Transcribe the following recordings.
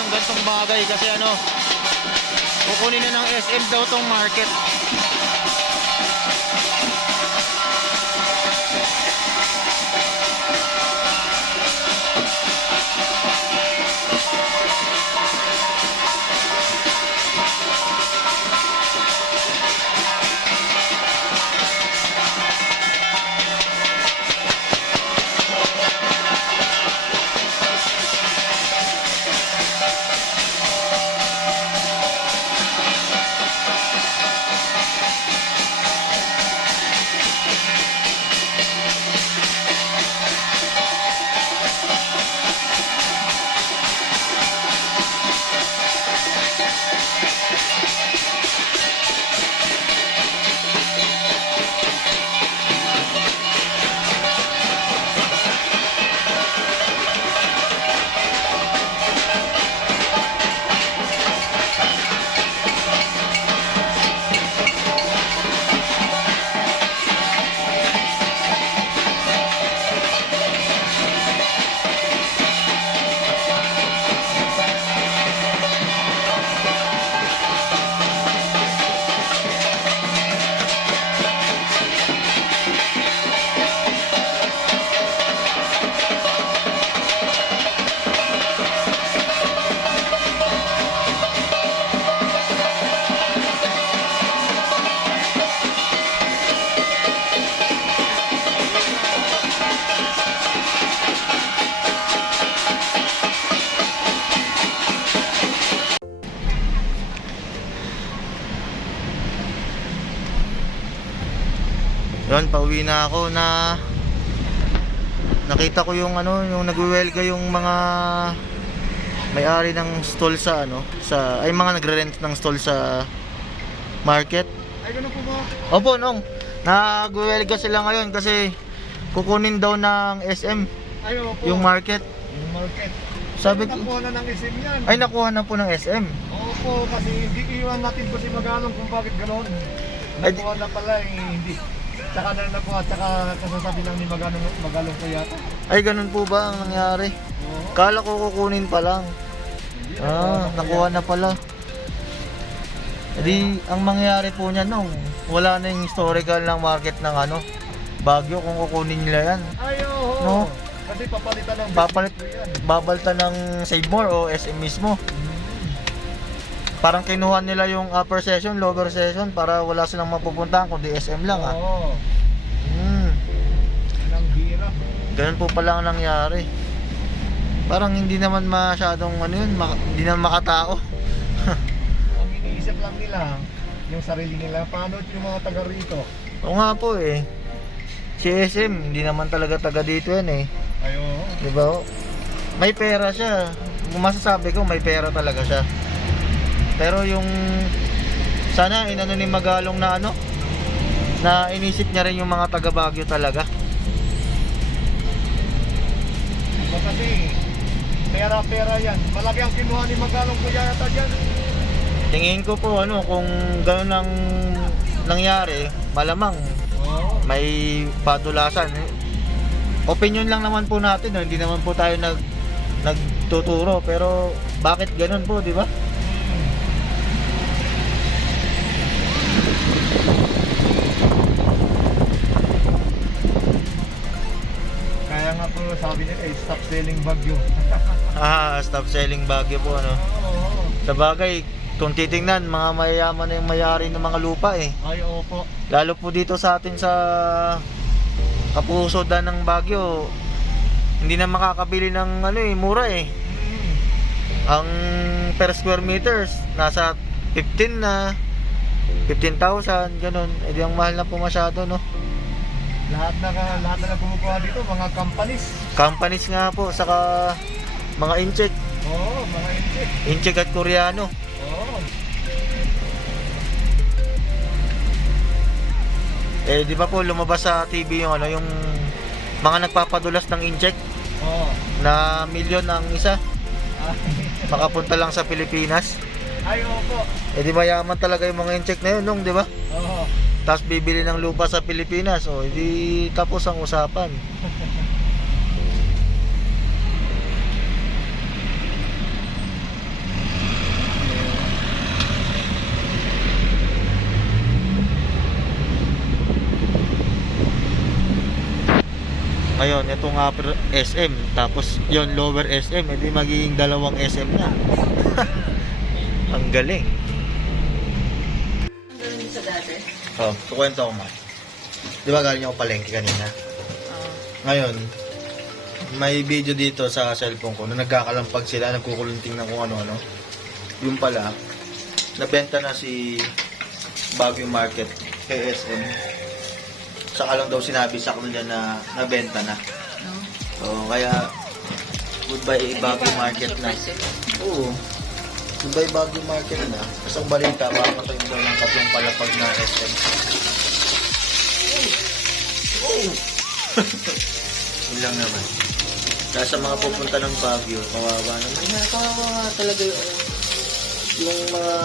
yung gantong bagay kasi ano, kukunin na ng SM daw tong market. Yun, pauwi na ako na nakita ko yung ano, yung nagwewelga yung mga may-ari ng stall sa ano, sa ay mga nagre-rent ng stall sa market. Ay, ganun po ba? Opo, nung nagwewelga sila ngayon kasi kukunin daw ng SM Ay, opo. yung market. Yung market. Sabi Ay, ko, nakuha na ng SM yan. ay nakuha na po ng SM. Opo, kasi hindi iwan natin po si Magalong kung bakit gano'n. Ay, Nakuha na pala eh, hindi. Tsaka na nakuha, tsaka kasasabi lang ni Magalong ko yata. Ay, ganun po ba ang nangyari? Oo. Kala ko kukunin pa lang. Hindi, Nakuha na pala. Edi, ang mangyayari po niya nung wala na yung historical ng market ng ano, Baguio kung kukunin nila yan. Ay, oo. No? Kasi papalitan ng Papalit, business ko yan. babalta ng Save More o SM mismo. Parang kinuha nila yung upper session, lower session para wala silang mapupuntahan kundi SM lang ah. Oo. Hmm, Nang hirap. ganun po pala ang nangyari. Parang hindi naman masyadong ano yun, hindi naman makatao. Ang iniisip lang nila, yung sarili nila, paano yung mga taga rito? Oo nga po eh. Si SM, hindi naman talaga taga dito yan eh. Ay, oo. Di ba? May pera siya. Masasabi ko may pera talaga siya. Pero yung sana inano ni Magalong na ano, na inisip niya rin yung mga taga Baguio talaga. Kasi pera-pera yan. Malaki ang kinuha ni Magalong ko yata dyan. Tingin ko po ano, kung gano'n ang nangyari, malamang Oo. may padulasan. Opinion lang naman po natin, no? Hindi naman po tayo nagtuturo, pero bakit gano'n po, di ba? Kaya nga po sabi nila, stop selling Baguio. Stop selling Baguio po ano. Oo. Sa bagay, kung titingnan, mga mayayaman na yung mayari ng mga lupa eh. Ay, opo. Lalo po dito sa atin sa kapusodan ng Baguio, hindi na makakabili ng ano eh, mura eh. Ang per square meters nasa 15 na 15,000 ganun. Eh di ang mahal na po masyado no. Lahat na kumukuha dito, mga companies. Companies nga po saka mga incheck, Oo, mga incheck. incheck at Koreano. Oo. Eh di ba po lumabas sa TV yung ano, yung mga nagpapadulas ng incheck Oo. na milyon ang isa, Ay, makapunta lang sa Pilipinas. ay, opo. Eh di mayaman talaga yung mga incheck na yun nung, di ba? Oo. Tapos bibili ng lupa sa Pilipinas, o hindi tapos ang usapan. Ngayon, itong upper SM, tapos yon lower SM, edi magiging dalawang SM na. Ang galing. Ang galing din sa dati. Oh, kukwento ko, ma. Di ba galing ako palengke kanina? Ngayon, may video dito sa cellphone ko na nagkakalampag sila, nagkukulunting ng kung ano-ano. Yung pala, nabenta na si Baguio Market kay SM. Saka lang daw sinabi sa kanila na nabenta na. No? So, kaya goodbye Baguio Market na. Oo. Goodbye Baguio Market na. Kasi ang balita, makakatayin daw ng tatlong palapag na SM. Yun lang naman. Kaya sa mga pupunta ng Baguio, kawawa naman. Kawawa nga talaga yung mga...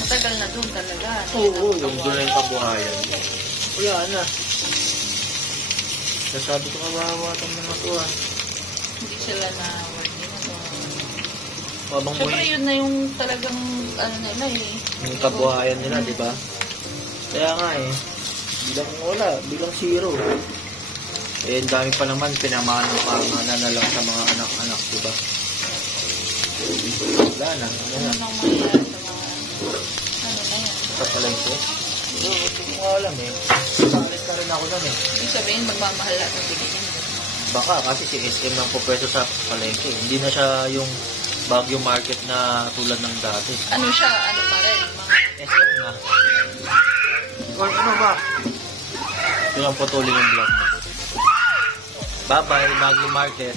Matagal na doon talaga. Oo, yung doon na yung kabuhayan. Wala na. Kaya sabi ko, kawawa itong mga to ah. Hindi sila na working na. Habang Siyempre yun na yung talagang ano nila eh. yung kabuhayan nila, di ba? Kaya nga eh, bilang zero. Eh, ang dami pa naman pinamana na lang sa mga anak-anak, di ba? Wala na, ano Ano na. nang mangyayari sa mga ano na yan. Sa palengke. Hindi ko alam eh. Salis na rin ako nun eh. Ibig sabihin magmamahal at ang tingin. Baka kasi si SM lang po pwesto sa palengke. Hindi na siya yung Baguio Market na tulad ng dati. Ano siya, ano pa rin. Mga SM na. Or ano ba? Ito yung putulin ng vlog. Bye-bye, Baguio Market.